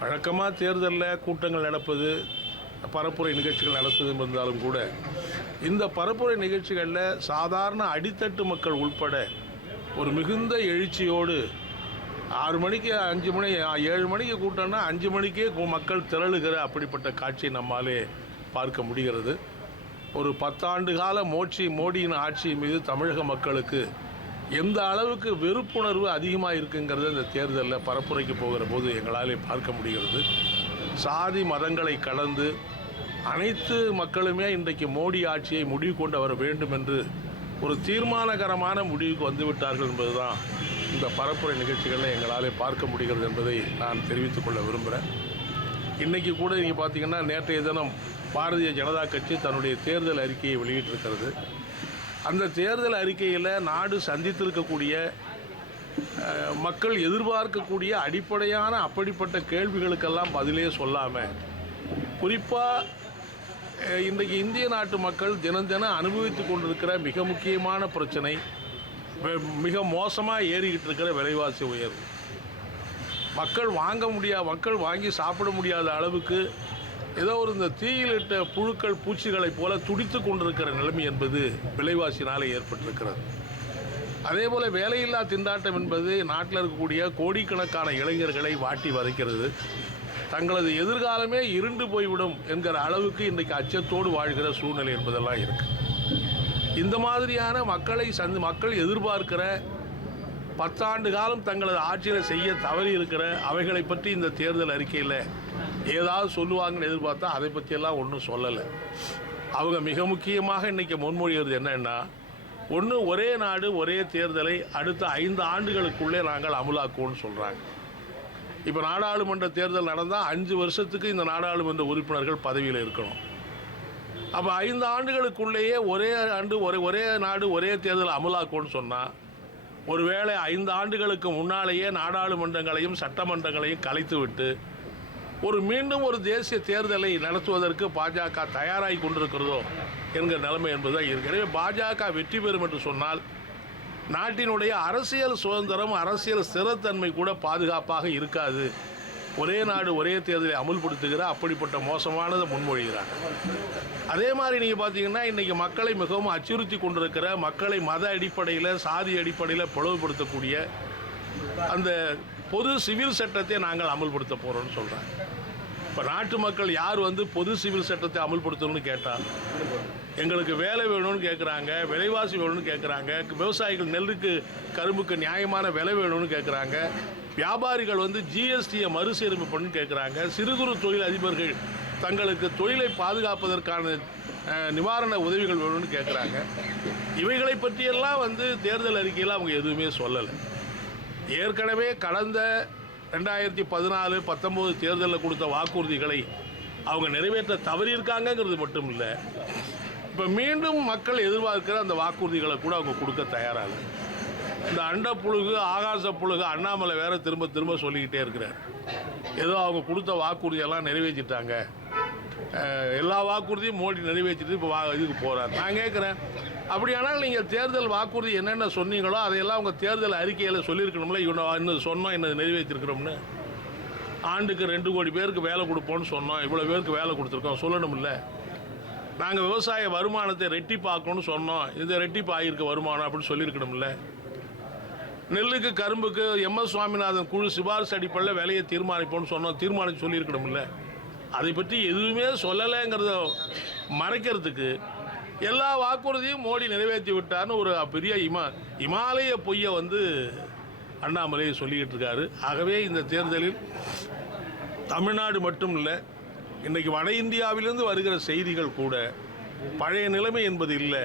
வழக்கமாக தேர்தலில் கூட்டங்கள் நடப்பது, பரப்புரை நிகழ்ச்சிகள் நடப்பது இருந்தாலும் கூட இந்த பரப்புரை நிகழ்ச்சிகளில் சாதாரண அடித்தட்டு மக்கள் உள்பட ஒரு மிகுந்த எழுச்சியோடு 6 மணிக்கு 5 மணி 7 மணிக்கு கூட்டம்னா 5 மணிக்கே மக்கள் திரளுகிற அப்படிப்பட்ட காட்சியை நம்மாலே பார்க்க முடிகிறது. ஒரு 10 ஆண்டு கால மோடியின் ஆட்சி மீது தமிழக மக்களுக்கு எந்த அளவுக்கு வெறுப்புணர்வு அதிகமாக இருக்குங்கிறத இந்த தேர்தலில் பரப்புரைக்கு போகிற போது எங்களாலே பார்க்க முடிகிறது. சாதி மதங்களை கடந்து அனைத்து மக்களுமே இன்றைக்கு மோடி ஆட்சியை முடிவு கொண்டு வர வேண்டும் என்று ஒரு தீர்மானகரமான முடிவுக்கு வந்துவிட்டார்கள் என்பதுதான் இந்த பரப்புரை நிகழ்ச்சிகளில் எங்களாலே பார்க்க முடிகிறது என்பதை நான் தெரிவித்துக் கொள்ள விரும்புகிறேன். இன்றைக்கி கூட நீங்கள் பார்த்தீங்கன்னா நேற்றைய தினம் பாரதிய ஜனதா கட்சி தன்னுடைய தேர்தல் அறிக்கையை வெளியிட்டிருக்கிறது. அந்த தேர்தல் அறிக்கையில் நாடு சந்தித்திருக்கக்கூடிய மக்கள் எதிர்பார்க்கக்கூடிய அடிப்படையான அப்படிப்பட்ட கேள்விகளுக்கெல்லாம் பதிலே சொல்லாமல், குறிப்பாக இன்றைக்கு இந்திய நாட்டு மக்கள் தினம் தினம் அனுபவித்து கொண்டிருக்கிற மிக முக்கியமான பிரச்சனை, மிக மோசமாக ஏறிக்கிட்டு இருக்கிற விலைவாசி உயர்வு. மக்கள் வாங்கி சாப்பிட முடியாத அளவுக்கு ஏதோ ஒரு இந்த தீயிலிட்ட புழுக்கள் பூச்சிகளைப் போல துடித்து கொண்டிருக்கிற நிலைமை என்பது விலைவாசினால் ஏற்பட்டிருக்கிறது. அதே போல் வேலையில்லா திண்டாட்டம் என்பது நாட்டில் இருக்கக்கூடிய கோடிக்கணக்கான இளைஞர்களை வாட்டி வதைக்கிறது. தங்களது எதிர்காலமே இருண்டு போய்விடும் என்கிற அளவுக்கு இன்றைக்கு அச்சத்தோடு வாழ்கிற சூழ்நிலை என்பதெல்லாம் இருக்குது. இந்த மாதிரியான மக்கள் எதிர்பார்க்கிற 10 ஆண்டு காலம் தங்களது ஆட்சியில் செய்ய தவறி இருக்கிற அவைகளை பற்றி இந்த தேர்தல் அறிக்கையில் ஏதாவது சொல்லுவாங்கன்னு எதிர்பார்த்தா அதை பற்றியெல்லாம் ஒன்றும் சொல்லலை. அவங்க மிக முக்கியமாக இன்றைக்கி முன்மொழிகிறது என்னென்னா, ஒன்று ஒரே நாடு ஒரே தேர்தலை அடுத்த 5 ஆண்டுகளுக்குள்ளே நாங்கள் அமுலாக்குவோம்னு சொல்கிறாங்க. இப்போ நாடாளுமன்ற தேர்தல் நடந்தால் 5 வருஷத்துக்கு இந்த நாடாளுமன்ற உறுப்பினர்கள் பதவியில் இருக்கணும். அப்போ 5 ஆண்டுகளுக்குள்ளேயே ஒரே நாடு ஒரே தேர்தல் அமுலாக்கும்னு சொன்னால், ஒருவேளை 5 ஆண்டுகளுக்கு முன்னாலேயே நாடாளுமன்றங்களையும் சட்டமன்றங்களையும் கலைத்துவிட்டு மீண்டும் ஒரு தேசிய தேர்தலை நடத்துவதற்கு பாஜக தயாராகி கொண்டிருக்கிறதோ என்கிற நிலைமை என்பதுதான் இருக்கு. எனவே பாஜக வெற்றி பெறும் என்று சொன்னால் நாட்டினுடைய அரசியல் சுதந்திரம், அரசியல் ஸ்திரத்தன்மை கூட பாதுகாப்பாக இருக்காது. ஒரே நாடு ஒரே தேர்தலை அமுல்படுத்துகிற அப்படிப்பட்ட மோசமானதை முன்மொழிகிறாங்க. அதே மாதிரி நீங்கள் பார்த்தீங்கன்னா இன்றைக்கி மக்களை மிகவும் அச்சுறுத்தி கொண்டிருக்கிற, மக்களை மத அடிப்படையில் சாதி அடிப்படையில் பிளவுபடுத்தக்கூடிய அந்த பொது சிவில் சட்டத்தை நாங்கள் அமல்படுத்த போகிறோம்னு சொல்கிறாங்க. இப்போ நாட்டு மக்கள் யார் பொது சிவில் சட்டத்தை அமல்படுத்தணும்னு கேட்டால், எங்களுக்கு வேலை வேணும்னு கேட்குறாங்க, விலைவாசி வேணும்னு கேட்குறாங்க, விவசாயிகள் நெல்லுக்கு கரும்புக்கு நியாயமான விலை வேணும்னு கேட்குறாங்க, வியாபாரிகள் ஜிஎஸ்டியை மறுசீரமைப்பு பண்ணு கேட்குறாங்க, சிறு குறு தொழில் அதிபர்கள் தங்களுக்கு தொழிலை பாதுகாப்பதற்கான நிவாரண உதவிகள் வேணும்னு கேட்குறாங்க. இவைகளை பற்றியெல்லாம் தேர்தல் அறிக்கையில் அவங்க எதுவுமே சொல்லலை. ஏற்கனவே கடந்த 2014-19 தேர்தலில் கொடுத்த வாக்குறுதிகளை அவங்க நிறைவேற்ற தவறியிருக்காங்கிறது மட்டும் இல்லை, இப்போ மீண்டும் மக்கள் எதிர்பார்க்கிற அந்த வாக்குறுதிகளை கூட அவங்க கொடுக்க தயாராக. இந்த அண்ட புழுகு ஆகாச புழுகு அண்ணாமலை வேற திரும்ப திரும்ப சொல்லிக்கிட்டே இருக்கிறார். ஏதோ அவங்க கொடுத்த வாக்குறுதியெல்லாம் நிறைவேற்றிட்டாங்க, எல்லா வாக்குறுதியும் மோடி நிறைவேற்றிட்டு இப்போ இதுக்கு போகிறார். நான் கேட்குறேன், அப்படியானால் நீங்கள் தேர்தல் வாக்குறுதி என்னென்ன சொன்னீங்களோ அதையெல்லாம் உங்கள் தேர்தல் அறிக்கையில் சொல்லியிருக்கணும்ல. இன்னும் சொன்னோம், இன்னும் நிறைவேற்றிருக்கிறோம்னு. ஆண்டுக்கு 2 கோடி பேருக்கு வேலை கொடுப்போம்னு சொன்னோம், இவ்வளோ பேருக்கு வேலை கொடுத்துருக்கோம் சொல்லணும்ல. நாங்கள் விவசாய வருமானத்தை ரெட்டிப்பாக்கணும்னு சொன்னோம், இந்த ரெட்டிப்பு ஆகியிருக்க வருமானம் அப்படின்னு சொல்லியிருக்கணும்ல. நெல்லுக்கு கரும்புக்கு MS சுவாமிநாதன் குழு சிபாரிசு அடிப்படையில் விலையை தீர்மானிப்போம்னு சொன்னோம், தீர்மானித்து சொல்லியிருக்கணும்ல. அதை பற்றி எதுவுமே சொல்லலைங்கிறத மறைக்கிறதுக்கு எல்லா வாக்குறுதியும் மோடி நிறைவேற்றி விட்டார்னு ஒரு பெரிய இமாலய பொய்யை அண்ணாமலையை சொல்லிக்கிட்டு இருக்காரு. ஆகவே இந்த தேர்தலில் தமிழ்நாடு மட்டும் இல்லை, இன்றைக்கி வட இந்தியாவிலிருந்து வருகிற செய்திகள் கூட பழைய நிலைமை என்பது இல்லை.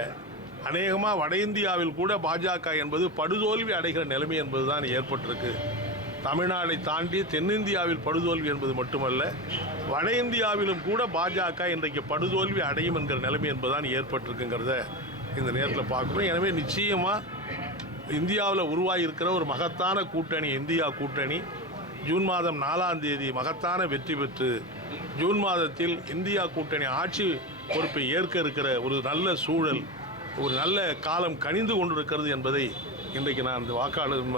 அநேகமாக வட இந்தியாவில் கூட பாஜக என்பது படுதோல்வி அடைகிற நிலைமை என்பது தான் ஏற்பட்டிருக்கு. தமிழ்நாடை தாண்டி தென்னிந்தியாவில் படுதோல்வி என்பது மட்டுமல்ல, வட இந்தியாவிலும் கூட பாஜக இன்றைக்கு படுதோல்வி அடையும் என்கிற நிலைமை என்பதுதான் ஏற்பட்டிருக்குங்கிறத இந்த நேரத்தில் பார்க்குறோம். எனவே நிச்சயமாக இந்தியாவில் உருவாகியிருக்கிற ஒரு மகத்தான கூட்டணி, இந்தியா கூட்டணி, ஜூன் மாதம் 4ஆம் தேதி மகத்தான வெற்றி பெற்று ஜூன் மாதத்தில் இந்தியா கூட்டணி ஆட்சி பொறுப்பை ஏற்க இருக்கிற ஒரு நல்ல சூழல், ஒரு நல்ல காலம் கனிந்து கொண்டிருக்கிறது என்பதை இன்றைக்கு நான் இந்த வாக்காளர்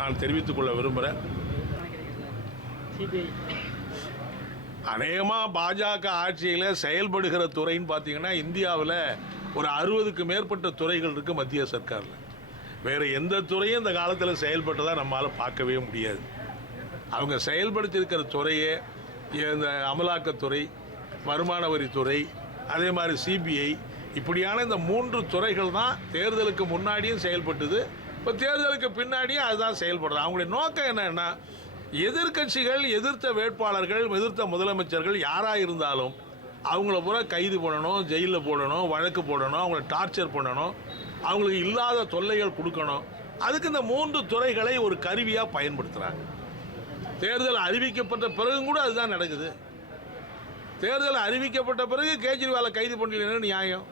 நான் தெரிவித்துக் கொள்ள விரும்புகிறேன். சிபிஐ? அநேகமாக பாஜக ஆட்சியில் செயல்படுகிற துறைன்னு பார்த்தீங்கன்னா இந்தியாவில் ஒரு 60க்கு மேற்பட்ட துறைகள் இருக்குது மத்திய சர்க்காரில். வேறு எந்த துறையும் இந்த காலத்தில் செயல்பட்டதாக நம்மளால் பார்க்கவே முடியாது. அவங்க செயல்படுத்தியிருக்கிற துறையே இந்த அமலாக்கத்துறை, வருமான வரித்துறை, அதே மாதிரி சிபிஐ, இப்படியான இந்த 3 துறைகள் தான் தேர்தலுக்கு முன்னாடியும் செயல்பட்டது. இப்போ தேர்தலுக்கு பின்னாடியும் அதுதான் செயல்படுறது. அவங்களுடைய நோக்கம் என்னன்னா, எதிர்க்கட்சிகள், எதிர்த்த வேட்பாளர்கள், எதிர்த்த முதலமைச்சர்கள் யாராக இருந்தாலும் அவங்கள பூரா கைது பண்ணணும், ஜெயிலில் போடணும், வழக்கு போடணும், அவங்கள டார்ச்சர் பண்ணணும், அவங்களுக்கு இல்லாத தொல்லைகள் கொடுக்கணும். அதுக்கு இந்த 3 துறைகளை ஒரு கருவியாக பயன்படுத்துகிறாங்க. தேர்தல் அறிவிக்கப்பட்ட பிறகும் கூட அதுதான் நடக்குது. தேர்தல் அறிவிக்கப்பட்ட பிறகு கேஜ்ரிவாலை கைது பண்ணல நியாயம்.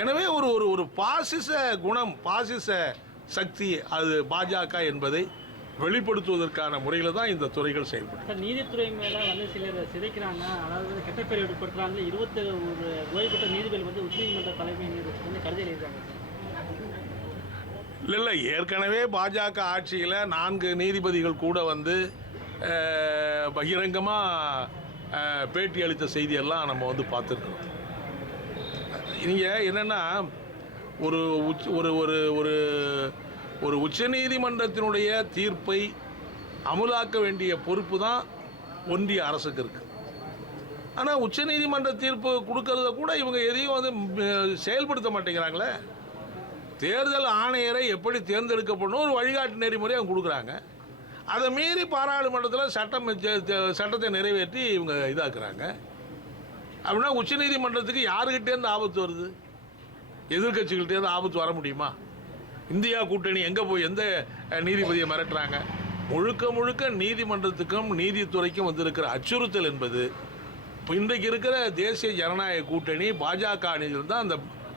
எனவே ஒரு ஒரு பாசிச குணம், பாசிச சக்தி அது பாஜக என்பதை வெளிப்படுத்துவதற்கான முறையில் தான் இந்த துறைகள் செயல்படும். நீதித்துறை மேலே சிலர் சிதைக்கிறாங்க, அதாவது கெட்ட பேர் ஏற்படுத்துறாங்க. 21 ஓய்வு பெற்ற நீதிபதிகள் உச்சநீதிமன்ற தலைமை நீதிபதி கருதி எழுதியிருக்காங்க. இல்லை, ஏற்கனவே பாஜக ஆட்சியில் 4 நீதிபதிகள் கூட பகிரங்கமாக பேட்டி அளித்த செய்தியெல்லாம் நம்ம பார்த்துருக்கோம். நீங்கள் என்னென்னா, ஒரு ஒரு ஒரு ஒரு ஒரு உச்சநீதிமன்றத்தினுடைய தீர்ப்பை அமுலாக்க வேண்டிய பொறுப்பு தான் ஒன்றிய அரசுக்கு இருக்குது. ஆனால் உச்சநீதிமன்ற தீர்ப்பு கொடுக்கறத கூட இவங்க எதையும் செயல்படுத்த மாட்டேங்கிறாங்களே. தேர்தல் ஆணையரை எப்படி தேர்ந்தெடுக்கப்படணும் ஒரு வழிகாட்டு நெறிமுறை அவங்க கொடுக்குறாங்க. அதை மீறி பாராளுமன்றத்தில் சட்டத்தை நிறைவேற்றி இவங்க இதாக்குறாங்க. அப்படின்னா உச்சநீதிமன்றத்துக்கு யாருக்கிட்டேருந்து ஆபத்து வருது? எதிர்கட்சிகள்கிட்டேருந்து ஆபத்து வர முடியுமா? இந்தியா கூட்டணி எங்கே போய் எந்த நீதிபதியை மிரட்டுறாங்க? முழுக்க முழுக்க நீதிமன்றத்துக்கும் நீதித்துறைக்கும் வந்திருக்கிற அச்சுறுத்தல் என்பது இன்றைக்கு இருக்கிற தேசிய ஜனநாயக கூட்டணி பாஜக அணியில் தான்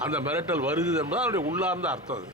அந்த மிரட்டல் வருது என்பது அதனுடைய உள்ளார்ந்த அர்த்தம்.